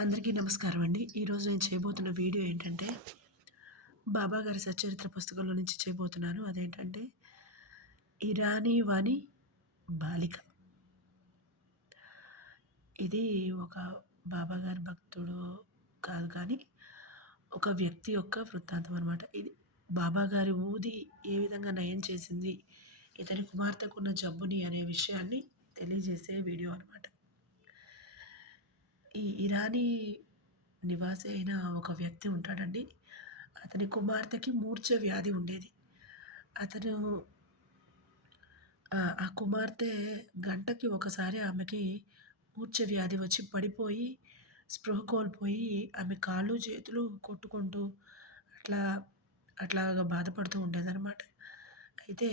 అందరికీ నమస్కారం అండి. ఈరోజు నేను చేయబోతున్న వీడియో ఏంటంటే, బాబా గారి సచ్చరిత్ర పుస్తకంలో నుంచి చేయబోతున్నాను. అదేంటంటే, 'ఇరానీ వాణి బాలిక'. ఇది ఒక బాబా గారి భక్తుడు కాదు కానీ, ఒక వ్యక్తి యొక్క వృత్తాంతం అనమాట. ఇది బాబా గారి ఊది ఏ విధంగా నయం చేసింది, ఇతని కుమార్తెకున్న జబ్బుని అనే విషయాన్ని తెలియజేసే వీడియో అనమాట. ఈ ఇరానీ నివాసి అయిన ఒక వ్యక్తి ఉంటాడండి. అతని కుమార్తెకి మూర్ఛ వ్యాధి ఉండేది. అతను ఆ కుమార్తె గంటకి ఒకసారి ఆమెకి మూర్ఛ వ్యాధి వచ్చి పడిపోయి, స్పృహ కోల్పోయి ఆమె కాళ్ళు, చేతులు కొట్టుకుంటూ అట్లా అట్లాగా బాధపడుతూ ఉండేదనమాట. అయితే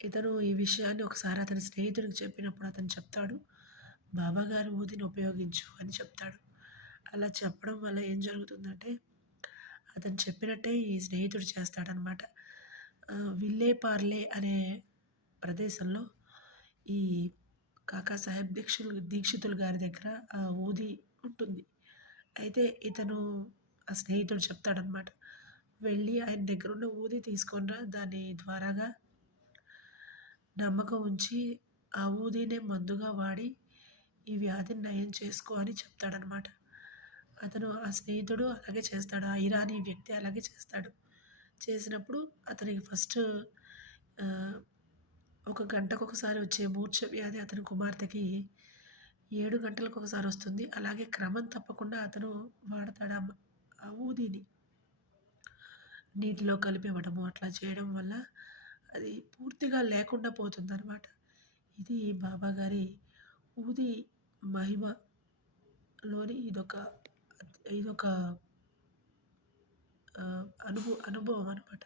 ఇతను ఈ విషయాన్ని ఒకసారి అతని స్నేహితుడికి చెప్పినప్పుడు అతను చెప్తాడు, "బాబాగారి ఊదిని ఉపయోగించు" అని చెప్తాడు. అలా చెప్పడం వల్ల ఏం జరుగుతుందంటే, అతను చెప్పినట్టే ఈ స్నేహితుడు చేస్తాడనమాట. విల్లే పార్లే అనే ప్రదేశంలో ఈ కాకా సాహెబ్ దీక్షితులు గారి దగ్గర ఆ ఊది ఉంటుంది. అయితే ఇతను ఆ స్నేహితుడు చెప్తాడనమాట. "వెళ్ళి ఆయన దగ్గరున్న ఊది తీసుకొనిరా. దాని ద్వారాగా నమ్మకం ఉంచి ఆ ఊదినే మందుగా వాడి ఈ వ్యాధిని నయం చేసుకో" అని చెప్తాడనమాట. అతను ఆ స్నేహితుడు అలాగే చేస్తాడు. ఆ ఇరానీ వ్యక్తి అలాగే చేస్తాడు. చేసినప్పుడు అతనికి ఫస్ట్ ఆహ్, ఒక గంటకొకసారి వచ్చే మూర్ఛ వ్యాధి అతని కుమార్తెకి 7 గంటలకొకసారి వస్తుంది. అలాగే క్రమం తప్పకుండా అతను వాడతాడు ఆ ఊదిని. నీటిలో కలిపి ఇవ్వడము అట్లా చేయడం వల్ల అది పూర్తిగా లేకుండా పోతుందనమాట. ఇది బాబా గారి ఊది మహిమలోని ఇదొక ఇదొక అనుభవం అనమాట.